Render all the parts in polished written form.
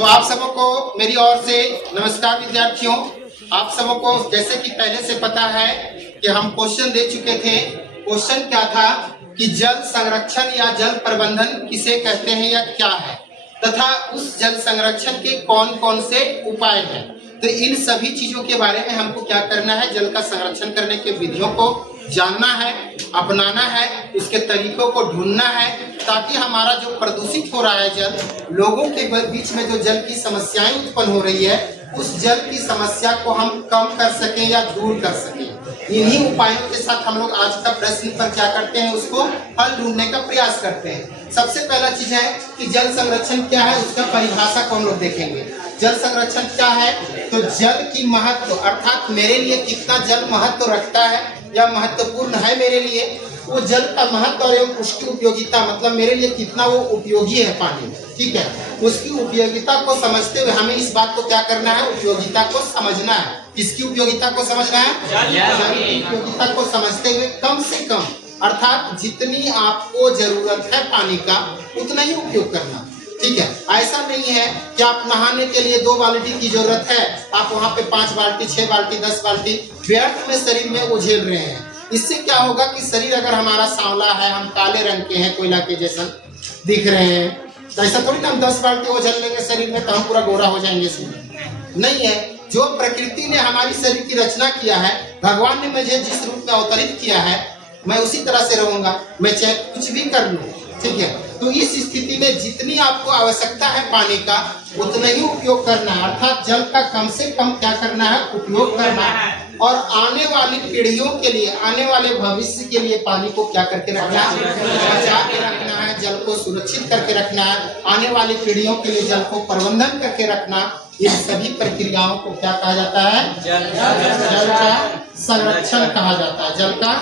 तो आप सबको मेरी ओर से नमस्कार विद्यार्थियों। आप सबको जैसे कि पहले से पता है कि हम क्वेश्चन दे चुके थे। क्वेश्चन क्या था कि जल संरक्षण या जल प्रबंधन किसे कहते हैं या क्या है, तथा उस जल संरक्षण के कौन कौन से उपाय हैं। तो इन सभी चीजों के बारे में हमको क्या करना है, जल का संरक्षण करने के विधियों को जानना है, अपनाना है, उसके तरीकों को ढूंढना है, ताकि हमारा जो प्रदूषित हो रहा है जल, लोगों के बीच में जो जल की समस्याएं उत्पन्न हो रही है, उस जल की समस्या को हम कम कर सकें या दूर कर सकें। इन्हीं उपायों के साथ हम लोग आज का प्रश्न पर क्या करते हैं, उसको हल ढूंढने का प्रयास करते हैं। सबसे पहला चीज है कि जल संरक्षण क्या है, उसका परिभाषा को हम लोग देखेंगे। जल संरक्षण क्या है, तो जल की महत्व अर्थात मेरे लिए कितना जल महत्व रखता है या महत्वपूर्ण है मेरे लिए, वो जल का महत्व और एवं उसकी उपयोगिता, मतलब मेरे लिए कितना वो उपयोगी है पानी, ठीक है। उसकी उपयोगिता को समझते हुए हमें इस बात को क्या करना है, उपयोगिता को समझना है। किसकी उपयोगिता को समझना है, जल की उपयोगिता को समझते हुए कम से कम अर्थात जितनी आपको जरूरत है पानी का उतना ही उपयोग करना, ठीक है। ऐसा नहीं है कि आप नहाने के लिए 2 बाल्टी की जरूरत है, आप वहाँ पे 5 बाल्टी 6 बाल्टी 10 बाल्टी व्यर्थ में शरीर में उझेल रहे हैं। इससे क्या होगा कि शरीर अगर हमारा सांवला है, हम काले रंग के हैं, कोयला के जैसा दिख रहे हैं, तो ऐसा थोड़ी ना हम 10 बाल्टी उझेल लेंगे शरीर में तो हम पूरा गोरा हो जाएंगे इसमें, नहीं है। जो प्रकृति ने हमारी शरीर की रचना किया है, भगवान ने मुझे जिस रूप में अवतरित किया है, मैं उसी तरह से रहूंगा, मैं चाहे कुछ भी कर लूँ, ठीक है। तो इस स्थिति में जितनी आपको आवश्यकता है पानी का उतना ही उपयोग करना है, अर्थात जल का कम से कम क्या करना है, उपयोग करना है। और आने वाली पीढ़ियों के लिए, आने वाले भविष्य के लिए पानी को क्या करके रखना है, बचा के रखना है, जल को सुरक्षित करके रखना है। आने वाली पीढ़ियों के लिए जल को प्रबंधन करके रखना, इन सभी प्रक्रियाओं को क्या कहा जाता है, जल का संरक्षण कहा जाता है। जल का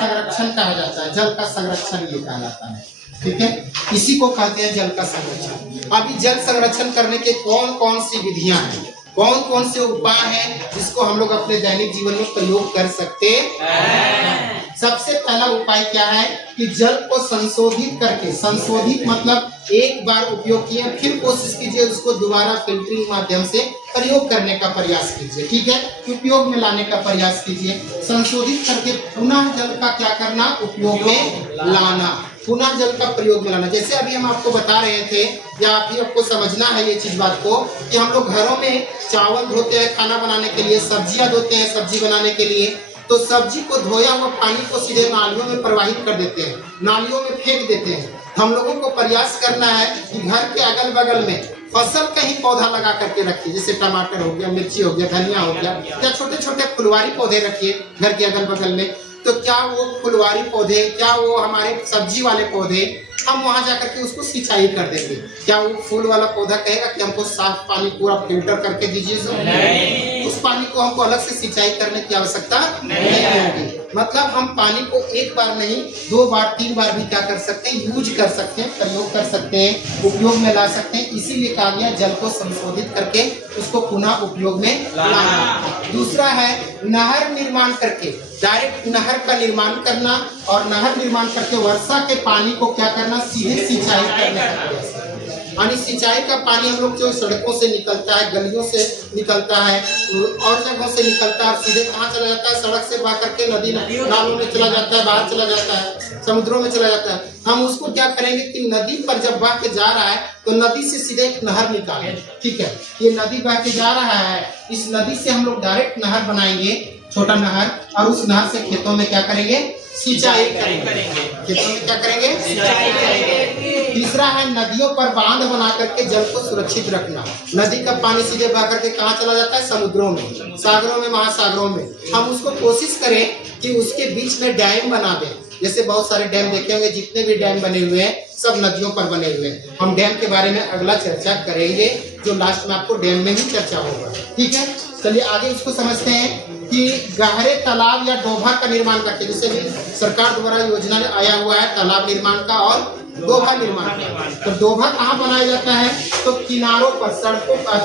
संरक्षण कहा जाता है, जल का संरक्षण ये कहा जाता है, ठीक है। इसी को कहते हैं जल का संरक्षण। अभी जल संरक्षण करने के कौन कौन सी विधियां हैं, कौन कौन से उपाय हैं जिसको हम लोग अपने दैनिक जीवन में प्रयोग कर सकते हैं। सबसे पहला उपाय क्या है कि जल को संशोधित करके, संशोधित मतलब एक बार उपयोग किए फिर कोशिश कीजिए उसको दोबारा फिल्टरिंग माध्यम से प्रयोग करने का प्रयास कीजिए, ठीक है। उपयोग में लाने का प्रयास कीजिए, संशोधित करके पुनः जल का क्या करना, उपयोग में लाना, पुनः जल का प्रयोग में लाना। जैसे अभी हम आपको बता रहे थे, या अभी आपको समझना है ये चीज बात को, कि हम लोग घरों में चावल धोते हैं खाना बनाने के लिए, सब्जियां धोते हैं सब्जी बनाने के लिए, तो सब्जी को धोया हुआ पानी को सीधे नालियों में प्रवाहित कर देते हैं, नालियों में फेंक देते हैं। हम लोगों को प्रयास करना है कि घर के अगल बगल में फसल कहीं पौधा लगा करके रखिए, जैसे टमाटर हो गया, मिर्ची हो गया, धनिया हो गया, या छोटे छोटे फुलवारी पौधे रखिए घर के अगल बगल में। तो क्या वो फुलवारी पौधे, क्या वो हमारे सब्जी वाले पौधे, हम वहां जाकर के उसको सिंचाई कर देंगे, क्या वो फूल वाला पौधा कहेगा कि हमको साफ पानी पूरा फिल्टर करके दीजिए? नहीं। उस पानी को हमको अलग से सिंचाई करने की आवश्यकता नहीं होगी। मतलब हम पानी को एक बार नहीं 2 बार 3 बार भी क्या कर सकते हैं, यूज कर सकते हैं, प्रयोग कर सकते हैं, उपयोग में ला सकते हैं। इसीलिए कहा गया जल को संशोधित करके उसको पुनः उपयोग में लाना। दूसरा है नहर निर्माण करके, डायरेक्ट नहर का निर्माण करना, और नहर निर्माण करके वर्षा के पानी को क्या करना, सीधे सिंचाई करने का प्रयास करना। यानी सिंचाई का पानी हम लोग जो सड़कों से निकलता है, गलियों से निकलता है और जगहों से निकलता है, सीधे कहाँ चला जाता है, सड़क से बह करके नदी नालों में चला जाता है, बाहर चला जाता है, समुद्रों में चला जाता है। हम उसको क्या करेंगे कि नदी पर जब बह के जा रहा है तो नदी से सीधे एक नहर निकालें, ठीक है। ये नदी बह के जा रहा है, इस नदी से हम लोग डायरेक्ट नहर बनाएंगे, छोटा नहर, और उस नहर से खेतों में क्या करेंगे, सिंचाई करेंगे। खेतों में क्या करेंगे, सिंचाई करेंगे। तीसरा है नदियों पर बांध बना करके जल को सुरक्षित रखना। नदी का पानी सीधे बह करके कहाँ चला जाता है, समुद्रों में, सागरों में, महासागरों में। हम उसको कोशिश करें कि उसके बीच में डैम बना दें। जैसे बहुत सारे डैम देखे होंगे, जितने भी डैम बने हुए हैं सब नदियों पर बने हुए हैं। हम डैम के बारे में अगला चर्चा करेंगे, जो लास्ट में आपको डैम में ही चर्चा होगा, ठीक है। चलिए आगे इसको समझते हैं कि गहरे तालाब या डोभा का निर्माण करके, जैसे भी सरकार द्वारा योजना आया हुआ है तालाब निर्माण का और डोभा निर्माण का। तो डोभा कहाँ बनाया जाता है, तो किनारों पर, सड़कों पर,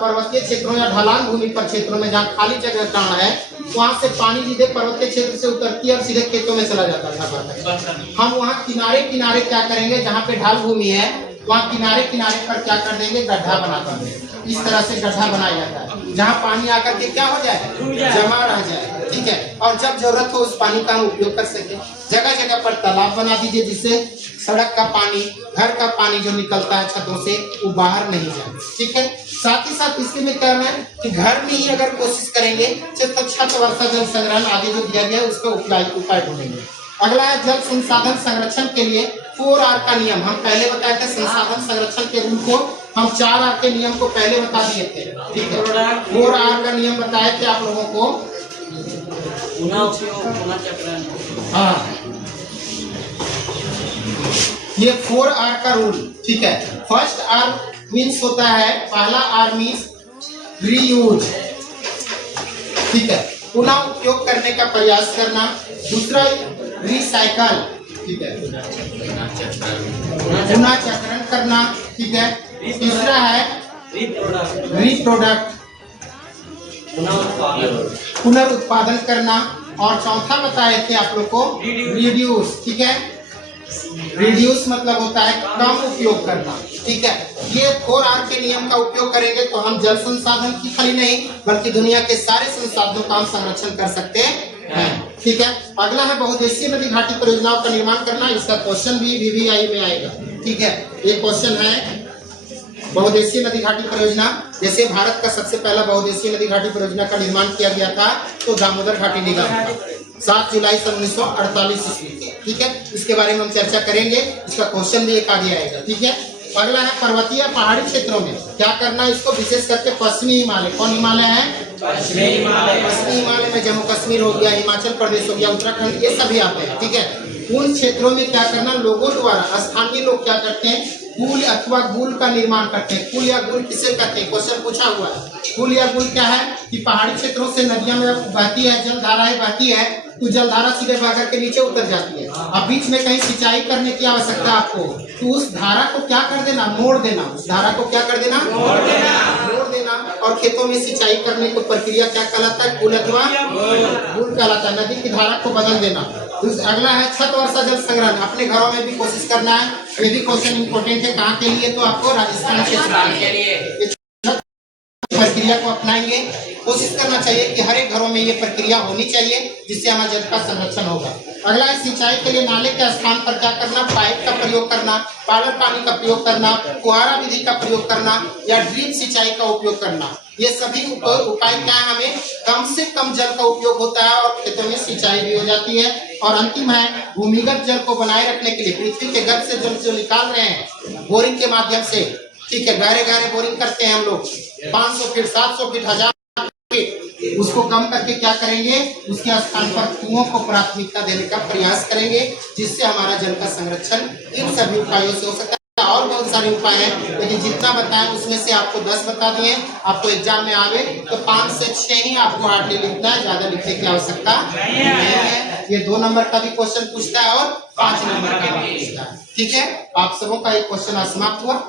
पर्वतीय क्षेत्रों या ढलान भूमि पर क्षेत्रों में जहाँ खाली जगह कहाँ है, वहाँ से पानी सीधे पर्वतीय क्षेत्र से उतरती है और सीधे खेतों में चला जाता है। हम वहाँ किनारे किनारे क्या करेंगे, जहाँ पे ढाल भूमि है वहाँ किनारे किनारे पर क्या कर देंगे, गड्ढा बना देंगे। इस तरह से गड्ढा बनाया जाता है जहाँ पानी आकर के क्या हो जाए, जमा रह जाए, ठीक है। और जब जरूरत हो उस पानी का हम उपयोग कर सके। जगह जगह पर तालाब बना दीजिए जिससे सड़क का पानी, घर का पानी जो निकलता है छतों से वो बाहर नहीं जाए, ठीक है। साथ ही साथ इसके में क्या है कि घर में ही अगर कोशिश करेंगे तो छत वर्षा जल संग्रहण आगे जो दिया गया है उसका उपाय ढूंढेंगे। अगला है जल संसाधन संरक्षण के लिए 4R का नियम। हम पहले बताए थे संसाधन संरक्षण के रूल को, हम 4R के नियम को पहले बता दिए थे, ठीक है। 4R का नियम बताए थे आप लोगों को। हाँ, ये 4R का रूल, ठीक है। फर्स्ट R मीन्स होता है, पहला R मीन्स रीयूज, ठीक है, पुनः उपयोग करने का प्रयास करना। दूसरा रिसाइकल, ठीक है, पुनः चक्रण करना, ठीक है। तीसरा है रिप्रोडक्ट, पुनर्उत्पादन करना। और चौथा बताए थे आप लोग को रिड्यूस, ठीक है। रिड्यूस मतलब होता है कम उपयोग करना, ठीक है। ये 4R के नियम का उपयोग करेंगे तो हम जल संसाधन की खाली नहीं बल्कि दुनिया के सारे संसाधनों का हम संरक्षण कर सकते हैं, ठीक है। अगला है बहुउद्देशीय नदी घाटी परियोजनाओं का निर्माण करना। इसका क्वेश्चन भी VVI में आएगा, ठीक है। एक क्वेश्चन है बहुउद्देशीय नदी घाटी परियोजना। जैसे भारत का सबसे पहला बहुउद्देशीय नदी घाटी परियोजना का निर्माण किया गया था तो दामोदर घाटी निगम 7 जुलाई 1948 ईस्वी, ठीक है। इसके बारे में हम चर्चा करेंगे, इसका क्वेश्चन भी एक आगे आएगा, ठीक है। अगला है पर्वतीय पहाड़ी क्षेत्रों में क्या करना, इसको विशेष करके पश्चिमी हिमालय। कौन हिमालय है, पश्चिमी हिमालय में जम्मू कश्मीर हो गया, हिमाचल प्रदेश हो गया, उत्तराखंड, ये सभी आते हैं, ठीक है। उन क्षेत्रों में क्या करना, लोगों द्वारा, स्थानीय लोग क्या करते हैं, पुल अथवा गुल का निर्माण करते हैं। पुल या गुल किसे कहते हैं, क्वेश्चन पूछा हुआ है। पुल या गुल क्या है कि पहाड़ी क्षेत्रों से नदियां में बहती है, जलधाराएं बहती है, तो जलधारा सीधे बहकर के नीचे उतर जाती है। अब बीच में कहीं सिंचाई करने की आवश्यकता आपको, तो उस धारा को क्या कर देना, मोड़ देना। उस धारा को क्या कर देना, मोड़ देना। और खेतों में सिंचाई करने को प्रक्रिया क्या कहलाता है, पुल अथवा गुल कहलाता है। नदी की धारा को बदल देना। अगला है छत वर्षा जल संग्रहण। अपने घरों में भी कोशिश करना है। ये भी क्वेश्चन इंपॉर्टेंट है, कहाँ के लिए, तो आपको राजस्थान क्षेत्र के लिए प्रक्रिया को अपनाएंगे। कोशिश करना चाहिए कि हर एक घरों में ये प्रक्रिया होनी चाहिए जिससे हमारे जल का संरक्षण होगा। अगला है सिंचाई के लिए नाले के स्थान पर क्या करना, पाइप का प्रयोग करना, पालर पानी का प्रयोग करना, फुहारा विधि का प्रयोग करना या ड्रिप सिंचाई का उपयोग करना। ये सभी उपाय क्या है, हमें कम से कम जल का उपयोग होता है और खेतों में सिंचाई भी हो जाती है। और अंतिम है भूमिगत जल को बनाए रखने के लिए पृथ्वी के गर्भ से जल जो निकाल रहे हैं बोरिंग के माध्यम से, ठीक है, गहरे गहरे बोरिंग करते हैं हम लोग 500 फीट, 700 फीट, 1000 फीट, उसको कम करके क्या करेंगे, उसके स्थान पर कुओं को प्राथमिकता देने का प्रयास करेंगे जिससे हमारा जल का संरक्षण इन सभी उपायों से हो सकता है। और बहुत सारे उपाय हैं लेकिन जितना बताएं उसमें से आपको 10 बता दिए। आपको एग्जाम में आवे तो 5 से 6 ही आपको हार्डली लिखना है, ज्यादा लिखने की आवश्यकता नहीं है। ये 2 नंबर का भी क्वेश्चन पूछता है और 5 नंबर का भी पूछता है, ठीक है। आप सबों का एक क्वेश्चन समाप्त हुआ।